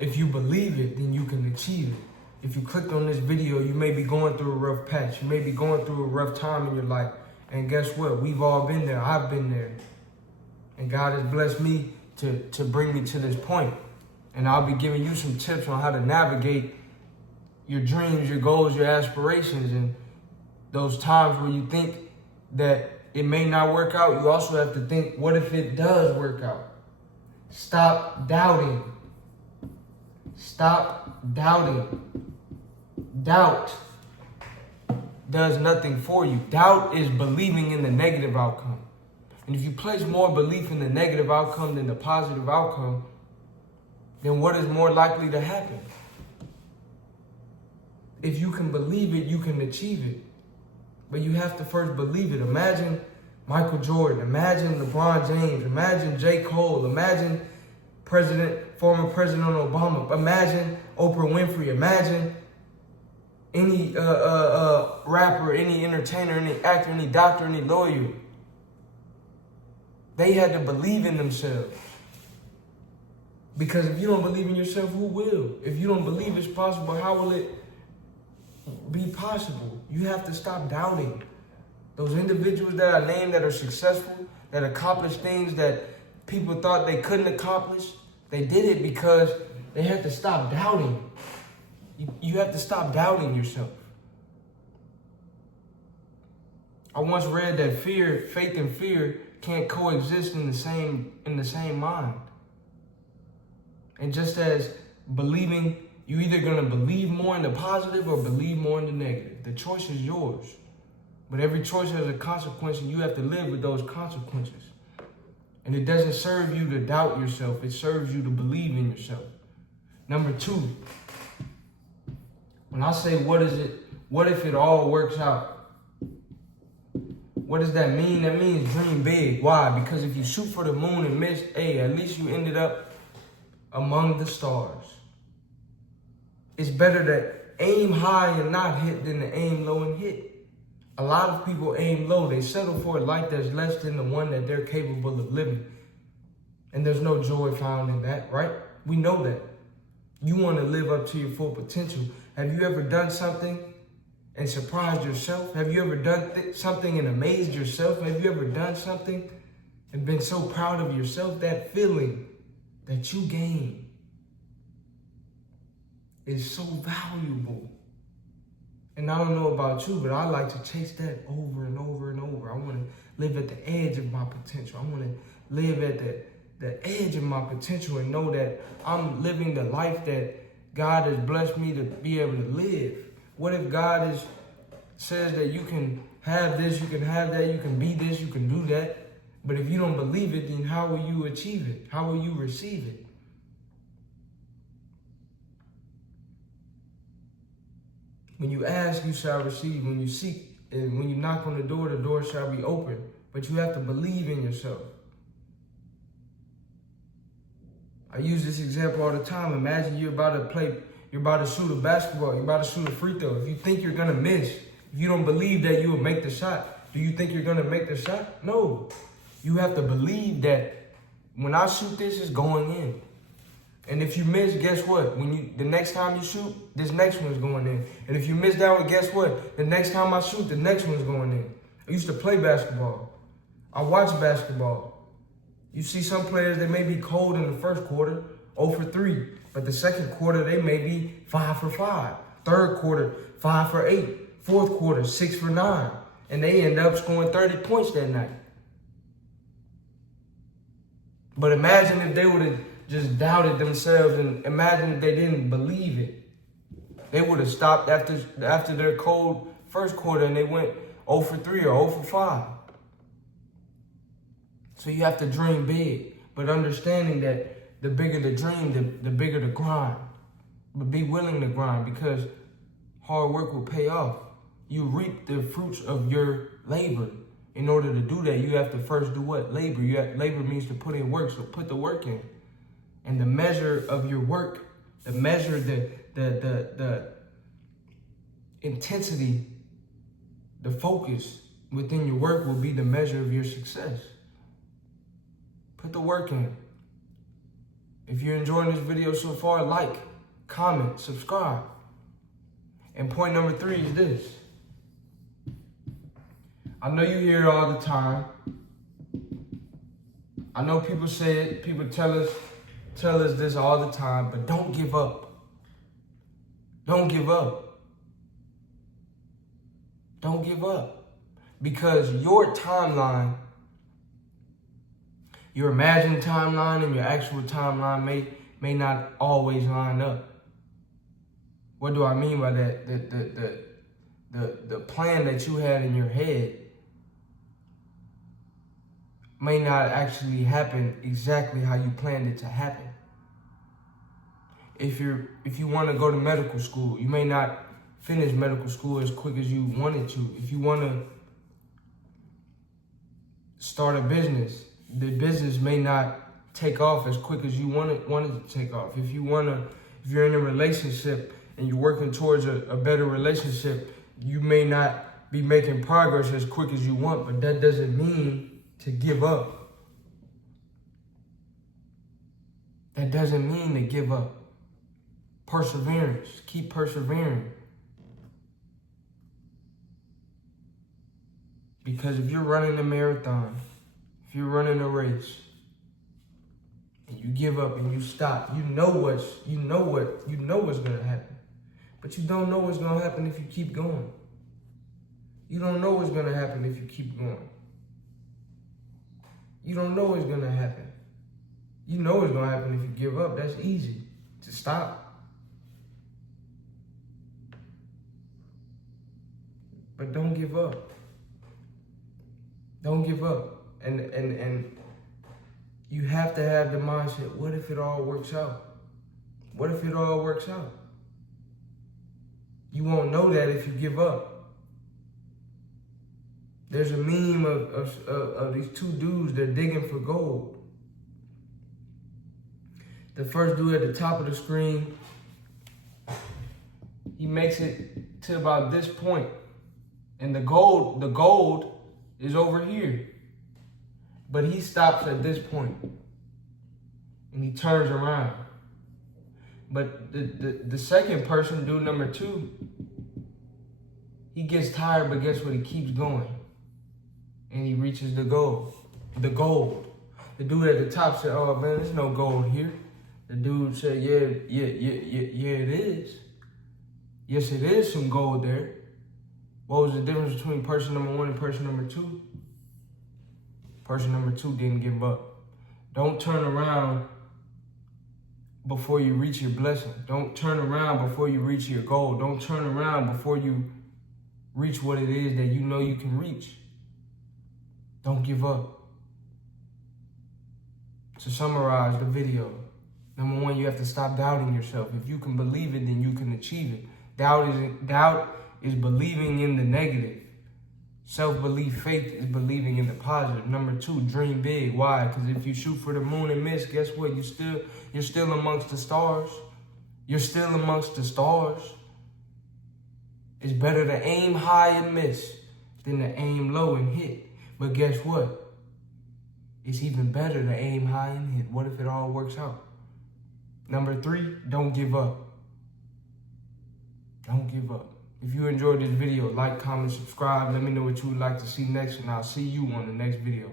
If you believe it, then you can achieve it. If you clicked on this video, you may be going through a rough patch. You may be going through a rough time in your life. And guess what? We've all been there. I've been there. And God has blessed me to bring me to this point. And I'll be giving you some tips on how to navigate your dreams, your goals, your aspirations, and those times where you think that it may not work out. You also have to think, what if it does work out? Stop doubting. Stop doubting. Doubt does nothing for you. Doubt is believing in the negative outcome. And if you place more belief in the negative outcome than the positive outcome, then what is more likely to happen? If you can believe it, you can achieve it. But you have to first believe it. Imagine Michael Jordan. Imagine LeBron James. Imagine J. Cole. Imagine former President Obama. Imagine Oprah Winfrey. Imagine any rapper, any entertainer, any actor, any doctor, any lawyer. They had to believe in themselves. Because if you don't believe in yourself, who will? If you don't believe it's possible, how will it be possible? You have to stop doubting. Those individuals that I named that are successful, that accomplish things that people thought they couldn't accomplish, they did it because they had to stop doubting. You have to stop doubting yourself. I once read that faith and fear can't coexist in the same mind. And just as believing, you're either going to believe more in the positive or believe more in the negative. The choice is yours. But every choice has a consequence, and you have to live with those consequences. And it doesn't serve you to doubt yourself. It serves you to believe in yourself. Number 2, when I say what if it all works out? What does that mean? That means dream big. Why? Because if you shoot for the moon and miss, at least you ended up among the stars. It's better to aim high and not hit than to aim low and hit. A lot of people aim low. They settle for a life that's less than the one that they're capable of living. And there's no joy found in that, right? We know that. You want to live up to your full potential. Have you ever done something and surprised yourself? Have you ever done something and amazed yourself? Have you ever done something and been so proud of yourself? That feeling that you gain is so valuable. And I don't know about you, but I like to chase that over and over and over. I want to live at the edge of my potential. I want to live at the edge of my potential and know that I'm living the life that God has blessed me to be able to live. What if God says that you can have this, you can have that, you can be this, you can do that? But if you don't believe it, then how will you achieve it? How will you receive it? When you ask, you shall receive. When you seek, and when you knock on the door shall be open. But you have to believe in yourself. I use this example all the time. Imagine you're about to shoot a basketball, you're about to shoot a free throw. If you think you're gonna miss, if you don't believe that you will make the shot, do you think you're gonna make the shot? No. You have to believe that when I shoot this, it's going in. And if you miss, guess what? The next time you shoot, this next one's going in. And if you miss that one, guess what? The next time I shoot, the next one's going in. I used to play basketball. I watch basketball. You see some players, they may be cold in the first quarter, 0 for 3. But the second quarter, they may be 5 for 5. Third quarter, 5 for 8. Fourth quarter, 6 for 9. And they end up scoring 30 points that night. But imagine if they would have just doubted themselves, and imagine if they didn't believe it. They would have stopped after their cold first quarter and they went 0 for 3 or 0 for 5. So you have to dream big, but understanding that the bigger the dream, the bigger the grind. But be willing to grind, because hard work will pay off. You reap the fruits of your labor. In order to do that, you have to first do what? Labor. Labor means to put in work, so put the work in. And the measure of your work, the measure, the intensity, the focus within your work will be the measure of your success. Put the work in. If you're enjoying this video so far, like, comment, subscribe. And point number 3 is this. I know you hear it all the time. I know people say it, people tell us this all the time, but don't give up. Don't give up. Don't give up. Because your timeline, your imagined timeline and your actual timeline may not always line up. What do I mean by that? The plan that you had in your head may not actually happen exactly how you planned it to happen. If you want to go to medical school, you may not finish medical school as quick as you wanted to. If you want to start a business, the business may not take off as quick as you wanted to take off. If you're in a relationship and you're working towards a better relationship, you may not be making progress as quick as you want, but that doesn't mean to give up. That doesn't mean to give up. Perseverance. Keep persevering. Because if you're running a marathon, if you're running a race, and you give up and you stop, you know what's gonna happen. But you don't know what's gonna happen if you keep going. You don't know what's gonna happen if you keep going. You don't know what's gonna happen. You know what's gonna happen if you give up. That's easy to stop. But don't give up. Don't give up. And you have to have the mindset, what if it all works out? What if it all works out? You won't know that if you give up. There's a meme of these 2 dudes that are digging for gold. The first dude at the top of the screen, he makes it to about this point. And the gold is over here. But he stops at this point. And he turns around. But the second person, dude number 2, he gets tired, but guess what? He keeps going. And he reaches the gold. The gold. The dude at the top said, oh man, there's no gold here. The dude said, yeah, it is. Yes, it is some gold there. What was the difference between person number 1 and person number 2? Person number 2 didn't give up. Don't turn around before you reach your blessing. Don't turn around before you reach your goal. Don't turn around before you reach what it is that you know you can reach. Don't give up. To summarize the video, number 1, you have to stop doubting yourself. If you can believe it, then you can achieve it. Doubt is believing in the negative. Self-belief, faith is believing in the positive. Number 2, dream big. Why? Because if you shoot for the moon and miss, guess what? You're still amongst the stars. You're still amongst the stars. It's better to aim high and miss than to aim low and hit. But guess what? It's even better to aim high and hit. What if it all works out? Number 3, don't give up. Don't give up. If you enjoyed this video, like, comment, subscribe. Let me know what you would like to see next, and I'll see you on the next video.